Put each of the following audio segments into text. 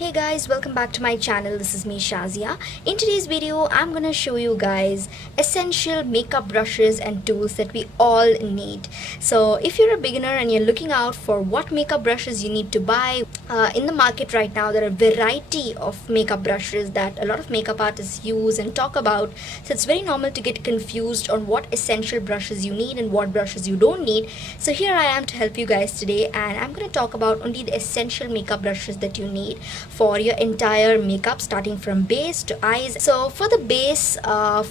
Hey guys, welcome back to my channel. This is me Shazia. In today's video, I'm gonna show you guys essential makeup brushes and tools that we all need. So if you're a beginner and you're looking out for what makeup brushes you need to buy, in the market right now there are a variety of makeup brushes that a lot of makeup artists use and talk about. So it's very normal to get confused on what essential brushes you need and what brushes you don't need. So here I am to help you guys today, and I'm gonna talk about only the essential makeup brushes that you need for your entire makeup, starting from base to eyes. So for the base,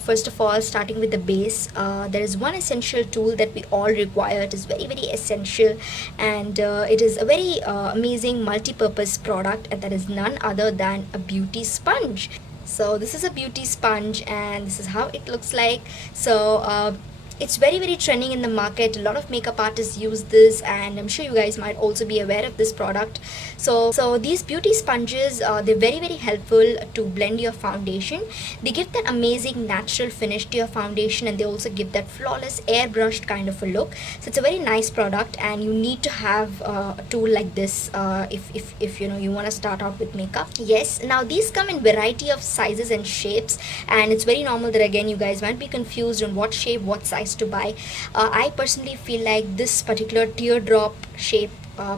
first of all, starting with the base, there is one essential tool that we all require. It is very essential, and it is a very amazing multi-purpose product, and that is none other than a beauty sponge. So this is a beauty sponge, and this is how it looks like. So it's very trending in the market. A lot of makeup artists use this, and I'm sure you guys might also be aware of this product. So these beauty sponges, they're very helpful to blend your foundation. They give that amazing natural finish to your foundation, and they also give that flawless airbrushed kind of a look. So it's a very nice product, and you need to have a tool like this if you want to start out with makeup. Yes, now these come in variety of sizes and shapes, and it's very normal that again you guys might be confused on what shape, what size to buy. I personally feel like this particular teardrop shape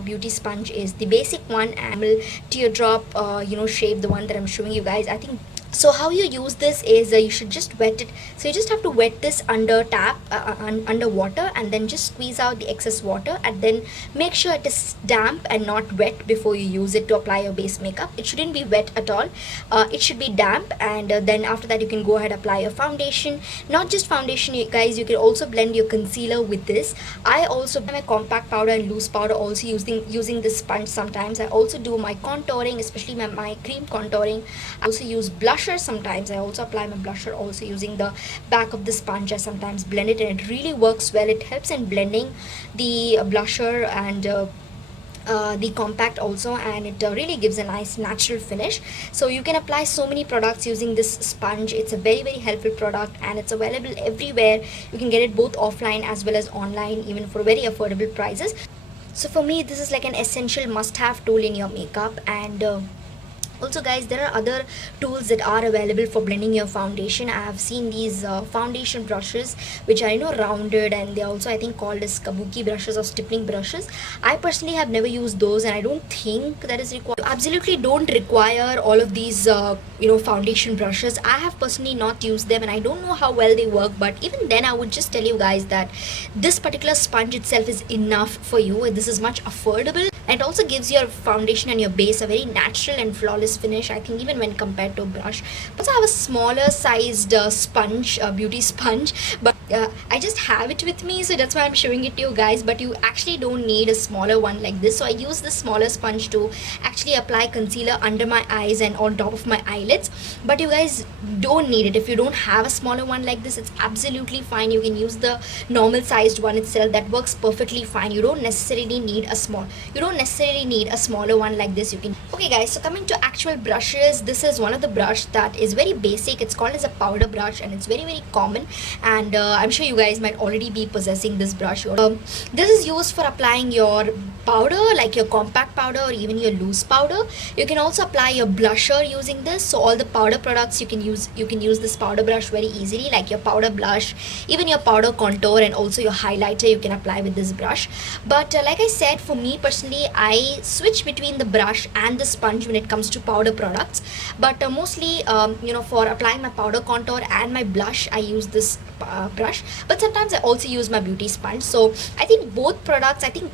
beauty sponge is the basic one, and teardrop shape, the one that I'm showing you guys. I think so. How you use this is you should just wet it. So you just have to wet this under tap, under water, and then just squeeze out the excess water, and then make sure it is damp and not wet before you use it to apply your base makeup. It shouldn't be wet at all. It should be damp, and then after that you can go ahead apply your foundation. Not just foundation, you guys, you can also blend your concealer with this. I also do my compact powder and loose powder also using this sponge. Sometimes I also do my contouring, especially my cream contouring. I also use blusher. Sometimes I also apply my blusher also using the back of the sponge. I sometimes blend it, and it really works well. It helps in blending the blusher and the compact also, and it really gives a nice natural finish. So you can apply so many products using this sponge. It's a very helpful product, and it's available everywhere. You can get it both offline as well as online, even for very affordable prices. So for me, this is like an essential must-have tool in your makeup. And also guys, there are other tools that are available for blending your foundation. I have seen these foundation brushes which are rounded, and they also I think called as kabuki brushes or stippling brushes. I personally have never used those, and I don't think that is required. You absolutely don't require all of these foundation brushes. I have personally not used them, and I don't know how well they work, but even then I would just tell you guys that this particular sponge itself is enough for you. This is much affordable, and it also gives your foundation and your base a very natural and flawless finish, I think, even when compared to a brush. I also have a smaller sized sponge, beauty sponge, but I just have it with me, so that's why I'm showing it to you guys. But you actually don't need a smaller one like this. So I use this smaller sponge to actually apply concealer under my eyes and on top of my eyelids. But you guys don't need it. If you don't have a smaller one like this, it's absolutely fine. You can use the normal sized one itself. That works perfectly fine. You don't necessarily need a smaller one like this. You can. Okay guys, so coming to actual brushes, this is one of the brush that is very basic. It's called as a powder brush, and it's very common, and I'm sure you guys might already be possessing this brush. This is used for applying your powder, like your compact powder or even your loose powder. You can also apply your blusher using this. So all the powder products you can use this powder brush very easily, like your powder blush, even your powder contour, and also your highlighter you can apply with this brush. But like I said, for me personally, I switch between the brush and the sponge when it comes to powder products. But mostly for applying my powder contour and my blush, I use this brush. But sometimes I also use my beauty sponge. So I think both products, I think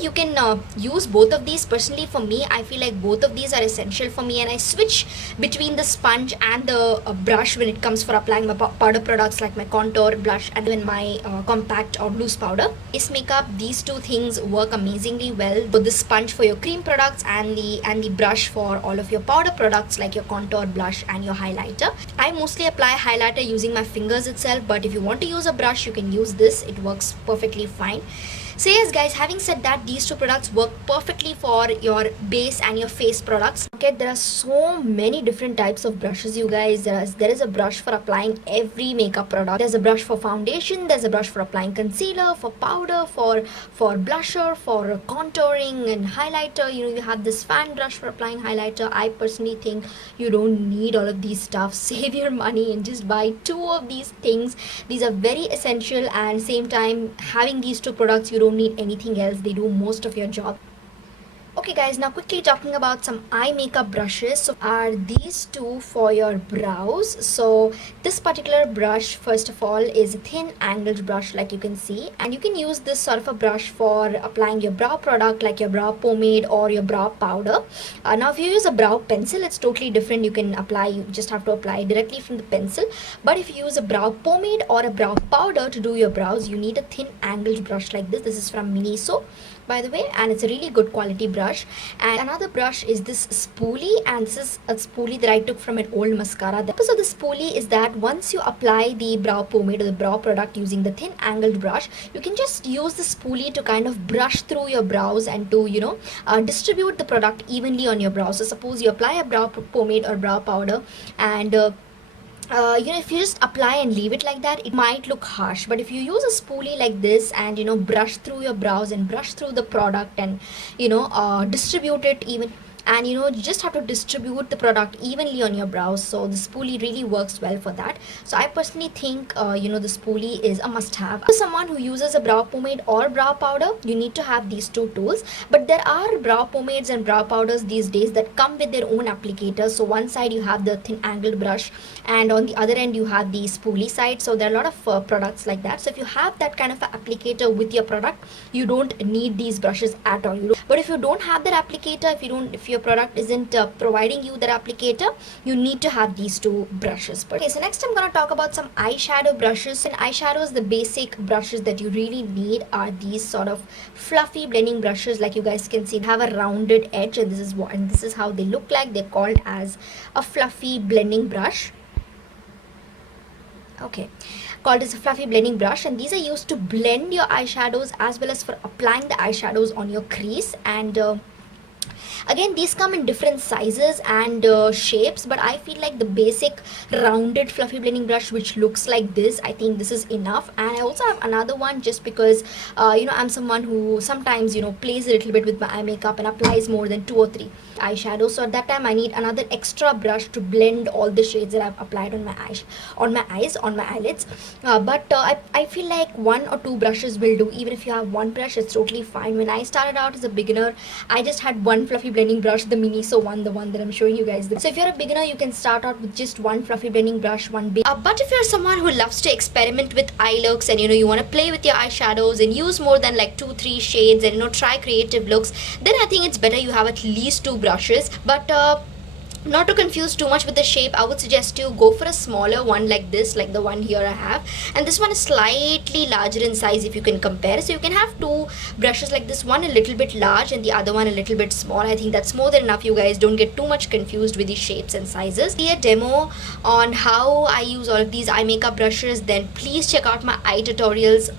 you can use both of these. Personally, for me, I feel like both of these are essential for me, and I switch between the sponge and the brush when it comes for applying my powder products like my contour, blush, and even my compact or loose powder. Base makeup, these two things work amazingly well. Both the sponge for your cream products and the brush for all of your powder products like your contour, blush, and your highlighter. I mostly apply highlighter using my fingers itself, but if you want to use a brush, you can use this. It works perfectly fine. So yes guys, having said said that, these two products work perfectly for your base and your face products. Okay, there are so many different types of brushes, you guys. There is a brush for applying every makeup product. There's a brush for foundation, there's a brush for applying concealer, for powder, for blusher, for contouring and highlighter. You know, you have this fan brush for applying highlighter. I personally think you don't need all of these stuff. Save your money and just buy two of these things. These are very essential, and same time, having these two products, you don't need anything else. They do most of your job. Okay guys, now quickly talking about some eye makeup brushes. So are these two for your brows. So this particular brush, first of all, is a thin angled brush, like you can see, and you can use this sort of a brush for applying your brow product like your brow pomade or your brow powder. Now if you use a brow pencil, it's totally different. You can apply, you just have to apply directly from the pencil. But if you use a brow pomade or a brow powder to do your brows, you need a thin angled brush like this. This is from Miniso, by the way, and it's a really good quality brush. And another brush is this spoolie, and this is a spoolie that I took from an old mascara. The purpose of the spoolie is that once you apply the brow pomade or the brow product using the thin angled brush, you can just use the spoolie to kind of brush through your brows and to, you know, distribute the product evenly on your brows. So suppose you apply a brow pomade or brow powder, and you know, if you just apply and leave it like that, it might look harsh. But if you use a spoolie like this and, you know, brush through your brows and brush through the product and, you know, distribute it even, and you know, you just have to distribute the product evenly on your brows. So the spoolie really works well for that. So I personally think you know, the spoolie is a must have. For someone who uses a brow pomade or brow powder, you need to have these two tools. But there are brow pomades and brow powders these days that come with their own applicators. So one side you have the thin angled brush, and on the other end you have the spoolie side. So there are a lot of products like that. So if you have that kind of an applicator with your product, you don't need these brushes at all. But if you don't have that applicator, if your product isn't providing you that applicator, you need to have these two brushes. Okay, so next I'm going to talk about some eyeshadow brushes. In eyeshadows, the basic brushes that you really need are these sort of fluffy blending brushes. Like you guys can see, have a rounded edge, and this is how they look like. They're called as a fluffy blending brush. Okay, called as a fluffy blending brush, and these are used to blend your eyeshadows as well as for applying the eyeshadows on your crease. And again, these come in different sizes and shapes, but I feel like the basic rounded fluffy blending brush, which looks like this, I think this is enough. And I also have another one, just because you know, I'm someone who sometimes, you know, plays a little bit with my eye makeup and applies more than 2 or 3 eyeshadows. So at that time I need another extra brush to blend all the shades that I've applied on my eyes, on my eyelids. I feel like 1 or 2 brushes will do. Even if you have 1 brush, it's totally fine. When I started out as a beginner, I just had 1 fluffy blending brush, the Miniso one, the one that I'm showing you guys. So if you're a beginner, you can start out with just 1 fluffy blending brush, 1 big. But if you're someone who loves to experiment with eye looks, and you know, you want to play with your eyeshadows and use more than like 2-3 shades, and you know, try creative looks, then I think it's better you have at least 2 brushes. But not to confuse too much with the shape, I would suggest you go for a smaller one like this, like the one here I have. And this one is slightly larger in size if you can compare. So you can have 2 brushes like this, one a little bit large and the other one a little bit small. I think that's more than enough, you guys. Don't get too much confused with these shapes and sizes. See a demo on how I use all of these eye makeup brushes, then please check out my eye tutorials.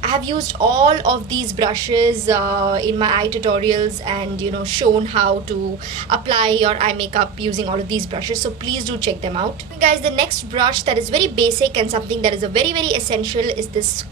I have used all of these brushes in my eye tutorials, and you know, shown how to apply your eye makeup using all of these brushes, so please do check them out. Okay, guys, the next brush that is very basic and something that is a very essential is this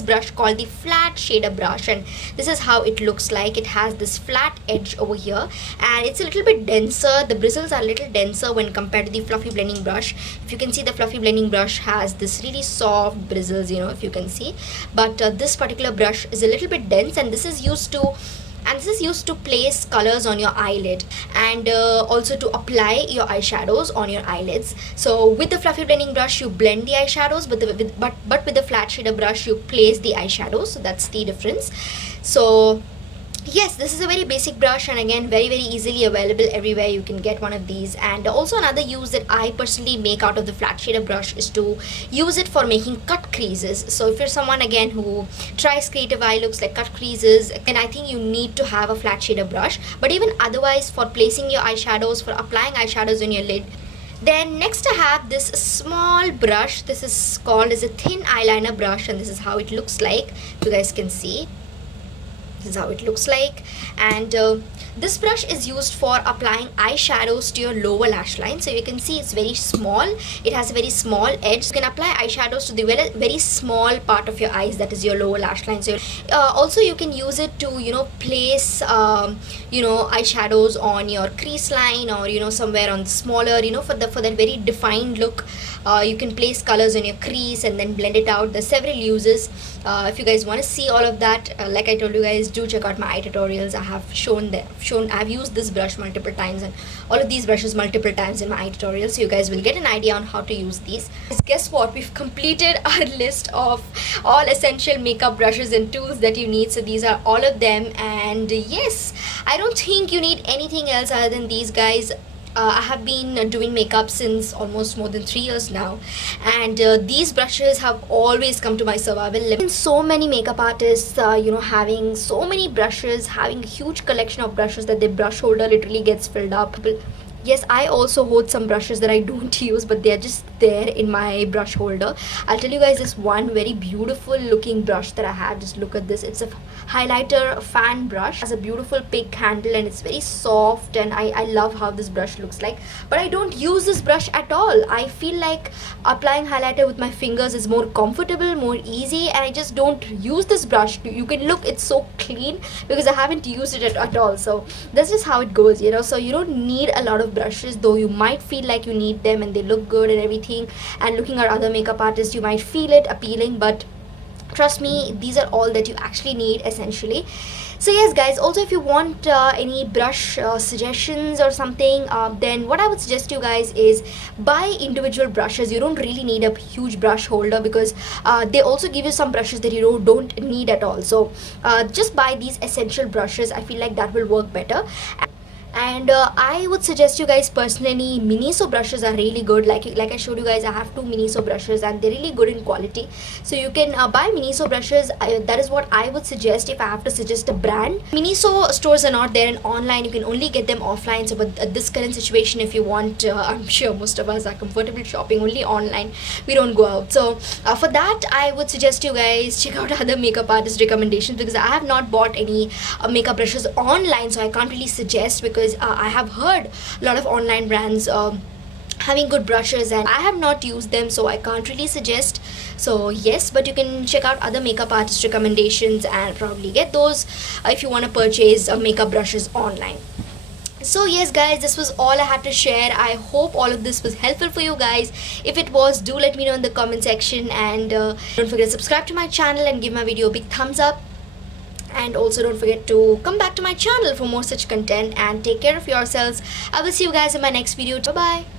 brush called the flat shader brush. And this is how it looks like. It has this flat edge over here, and it's a little bit denser. The bristles are a little denser when compared to the fluffy blending brush. If you can see, the fluffy blending brush has this really soft bristles, you know, if you can see. But this particular brush is a little bit dense, and this is used to place colors on your eyelid, and also to apply your eyeshadows on your eyelids. So with the fluffy blending brush, you blend the eyeshadows, but with the flat shader brush, you place the eyeshadows. So that's the difference. So yes, this is a very basic brush, and again, very easily available everywhere. You can get one of these. And also another use that I personally make out of the flat shader brush is to use it for making cut creases. So if you're someone again who tries creative eye looks like cut creases, then I think you need to have a flat shader brush. But even otherwise, for placing your eyeshadows, for applying eyeshadows on your lid. Then next I have this small brush. This is called as a thin eyeliner brush, and this is how it looks like, if you guys can see. This is how it looks like. And this brush is used for applying eyeshadows to your lower lash line. So you can see it's very small. It has a very small edge. You can apply eyeshadows to the very, very small part of your eyes, that is your lower lash line. So also you can use it to, you know, place eyeshadows on your crease line, or, you know, somewhere on the smaller, you know, for that very defined look. You can place colors on your crease and then blend it out. There's several uses. If you guys want to see all of that, like I told you guys, do check out my eye tutorials. I have I've used this brush multiple times, and all of these brushes multiple times in my eye tutorials, so you guys will get an idea on how to use these. Guess what, we've completed our list of all essential makeup brushes and tools that you need. So these are all of them, and yes, I don't think you need anything else other than these, guys. I have been doing makeup since almost more than 3 years now, and these brushes have always come to my survival. So many makeup artists, having so many brushes, having a huge collection of brushes that their brush holder literally gets filled up. Yes, I also hold some brushes that I don't use, but they're just there in my brush holder. I'll tell you guys this one very beautiful looking brush that I have. Just look at this. It's a highlighter fan brush. It has a beautiful pink handle and it's very soft, and I love how this brush looks like. But I don't use this brush at all. I feel like applying highlighter with my fingers is more comfortable, more easy, and I just don't use this brush. You can look, it's so clean because I haven't used it at all. So that's just how it goes, you know. So you don't need a lot of brushes, though you might feel like you need them and they look good and everything, and looking at other makeup artists you might feel it appealing, but trust me, these are all that you actually need essentially. So yes guys, also if you want any brush suggestions or something, then what I would suggest you guys is buy individual brushes. You don't really need a huge brush holder, because they also give you some brushes that you don't need at all. So just buy these essential brushes. I feel like that will work better. And I would suggest you guys personally, Miniso brushes are really good. Like I showed you guys, I have 2 Miniso brushes and they're really good in quality. So you can buy Miniso brushes. That is what I would suggest if I have to suggest a brand. Miniso stores are not there in online. You can only get them offline. So but this current situation, if you want, I'm sure most of us are comfortable shopping only online. We don't go out. So for that, I would suggest you guys check out other makeup artist recommendations, because I have not bought any makeup brushes online. So I can't really suggest, because I have heard a lot of online brands having good brushes and I have not used them, so I can't really suggest. So yes, but you can check out other makeup artist recommendations and probably get those if you want to purchase makeup brushes online. So yes guys, this was all I had to share. I hope all of this was helpful for you guys. If it was, do let me know in the comment section, and don't forget to subscribe to my channel and give my video a big thumbs up. And also don't forget to come back to my channel for more such content, and take care of yourselves. I will see you guys in my next video. Bye bye.